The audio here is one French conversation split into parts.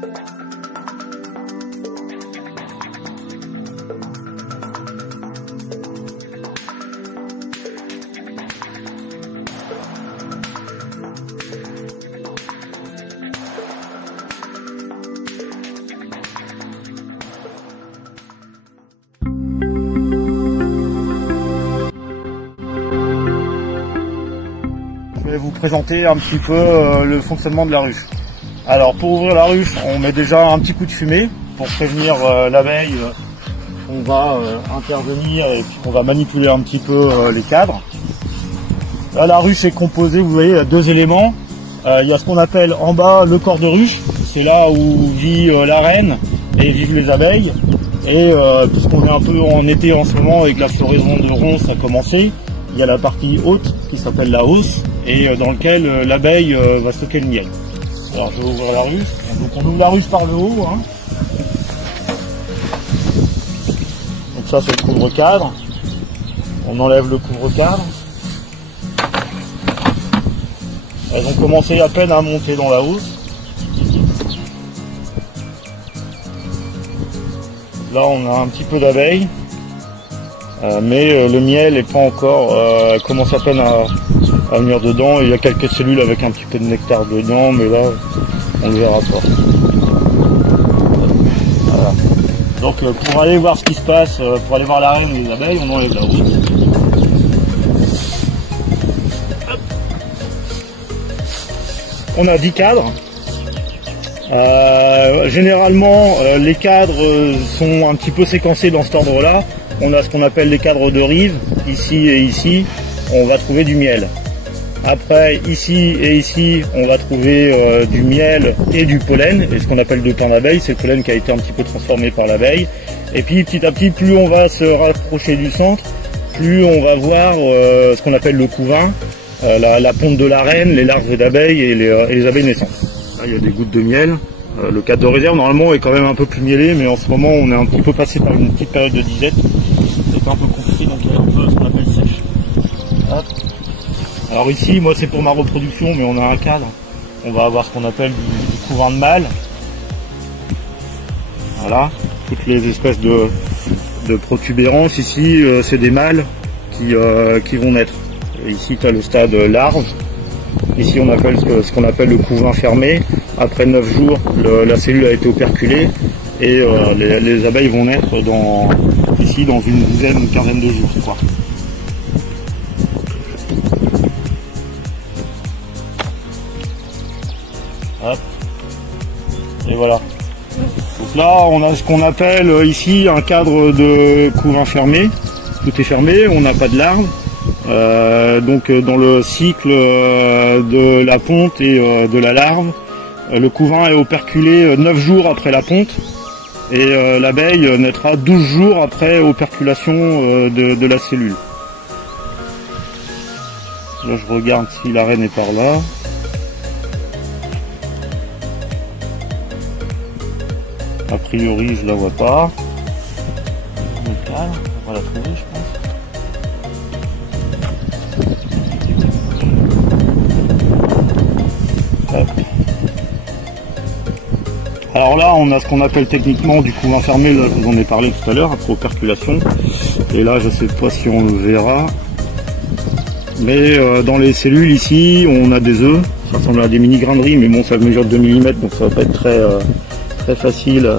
Je vais vous présenter un petit peu le fonctionnement de la ruche. Alors pour ouvrir la ruche, on met déjà un petit coup de fumée pour prévenir l'abeille. On va intervenir et puis on va manipuler un petit peu les cadres. Là la ruche est composée, vous voyez, de deux éléments. Il y a ce qu'on appelle en bas le corps de ruche, c'est là où vit la reine et vivent les abeilles. Et puisqu'on est un peu en été en ce moment et que la floraison de ronces a commencé, il y a la partie haute qui s'appelle la hausse et dans laquelle l'abeille va stocker le miel. Alors je vais ouvrir la ruche. Donc on ouvre la ruche par le haut. Hein. Donc ça c'est le couvre-cadre. On enlève le couvre-cadre. Elles ont commencé à peine à monter dans la hausse. Là on a un petit peu d'abeilles. Mais le miel n'est pas encore, commence à peine à venir dedans. Il y a quelques cellules avec un petit peu de nectar dedans, mais là on ne le verra pas. Voilà. Donc pour aller voir ce qui se passe, pour aller voir la reine des abeilles, on enlève la hausse. On a 10 cadres. Généralement les cadres sont un petit peu séquencés dans cet ordre là. On a ce qu'on appelle les cadres de rive, ici et ici, on va trouver du miel. Après, ici et ici, on va trouver du miel et du pollen, et ce qu'on appelle du pain d'abeille, c'est le pollen qui a été un petit peu transformé par l'abeille. Et puis petit à petit, plus on va se rapprocher du centre, plus on va voir ce qu'on appelle le couvain, la ponte de la reine, les larves d'abeilles et les abeilles naissantes. Là, il y a des gouttes de miel. Le cadre de réserve normalement est quand même un peu plus mielé, mais en ce moment on est un petit peu passé par une petite période de disette. C'est un peu compliqué, donc il y a un peu ce qu'on appelle sèche. Hop. Alors ici, moi c'est pour ma reproduction, mais on a un cadre. On va avoir ce qu'on appelle du couvain de mâle. Voilà, toutes les espèces de protubérances. Ici c'est des mâles qui vont naître. Et ici tu as le stade larve. Ici on appelle ce qu'on appelle le couvain fermé. Après 9 jours, la cellule a été operculée et les abeilles vont naître ici dans une douzaine, une quinzaine de jours. Quoi. Hop. Et voilà. Donc là, on a ce qu'on appelle ici un cadre de couvain fermé. Tout est fermé, on n'a pas de larves. Donc dans le cycle de la ponte et de la larve, le couvain est operculé 9 jours après la ponte et l'abeille naîtra 12 jours après operculation de la cellule. Là je regarde si la reine est par là. A priori je la vois pas. On va la trouver je pense. Alors là on a ce qu'on appelle techniquement du couvain fermé, là je vous en ai parlé tout à l'heure après operculation, et là je sais pas si on le verra, mais dans les cellules ici on a des œufs, ça ressemble à des mini grains de riz, mais bon ça mesure 2 mm donc ça va pas être très facile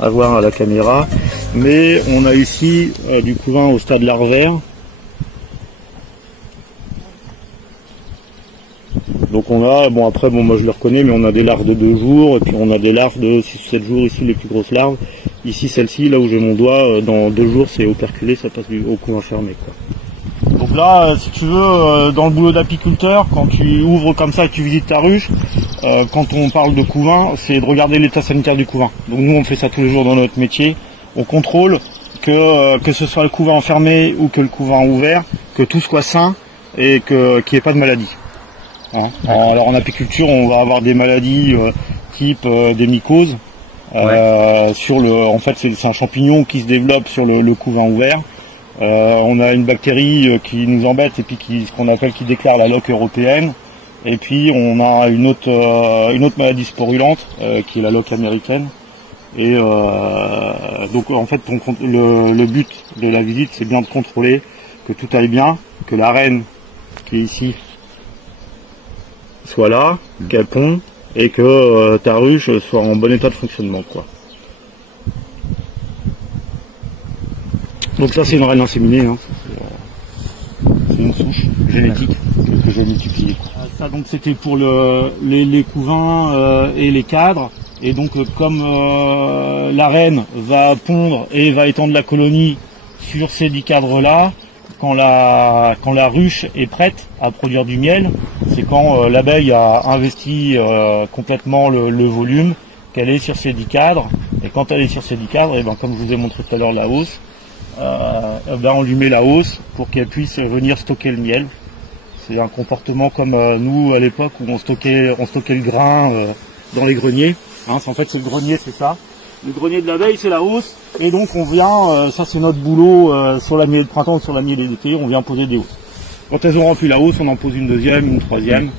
à voir à la caméra, mais on a ici du couvain au stade larvaire. Donc on a, bon après, bon moi je le reconnais, mais on a des larves de 2 jours, et puis on a des larves de 6 ou 7 jours, ici les plus grosses larves. Ici celle-ci, là où j'ai mon doigt, dans 2 jours c'est operculé, ça passe au couvain fermé. Quoi. Donc là, si tu veux, dans le boulot d'apiculteur, quand tu ouvres comme ça et que tu visites ta ruche, quand on parle de couvain, c'est de regarder l'état sanitaire du couvain. Donc nous on fait ça tous les jours dans notre métier, on contrôle que ce soit le couvain fermé ou que le couvain ouvert, que tout soit sain et qu'il n'y ait pas de maladie. Hein. Alors en apiculture on va avoir des maladies type des mycoses. En fait c'est un champignon qui se développe sur le couvain ouvert. On a une bactérie qui nous embête et puis qui déclare la loque européenne. Et puis on a une autre maladie sporulente qui est la loque américaine. Et donc en fait le but de la visite, c'est bien de contrôler que tout aille bien, que la reine qui est ici soit là, qu'elle pond et que ta ruche soit en bon état de fonctionnement, quoi. Donc ça c'est une reine inséminée, hein. C'est une souche génétique que j'ai multipliée. Ça donc c'était pour les couvains et les cadres. Et donc comme la reine va pondre et va étendre la colonie sur ces 10 cadres là, quand la ruche est prête à produire du miel, c'est quand l'abeille a investi complètement le volume, qu'elle est sur ces 10 cadres. Et quand elle est sur ces 10 cadres, et ben, comme je vous ai montré tout à l'heure la hausse, on lui met la hausse pour qu'elle puisse venir stocker le miel. C'est un comportement comme nous à l'époque où on stockait le grain dans les greniers. Hein, en fait c'est le grenier, c'est ça. Le grenier de l'abeille c'est la hausse. Et donc on vient, ça c'est notre boulot sur la mielée de printemps ou sur la mielée d'été, on vient poser des hausses. Quand elles ont rempli la hausse, on en pose une deuxième, une troisième.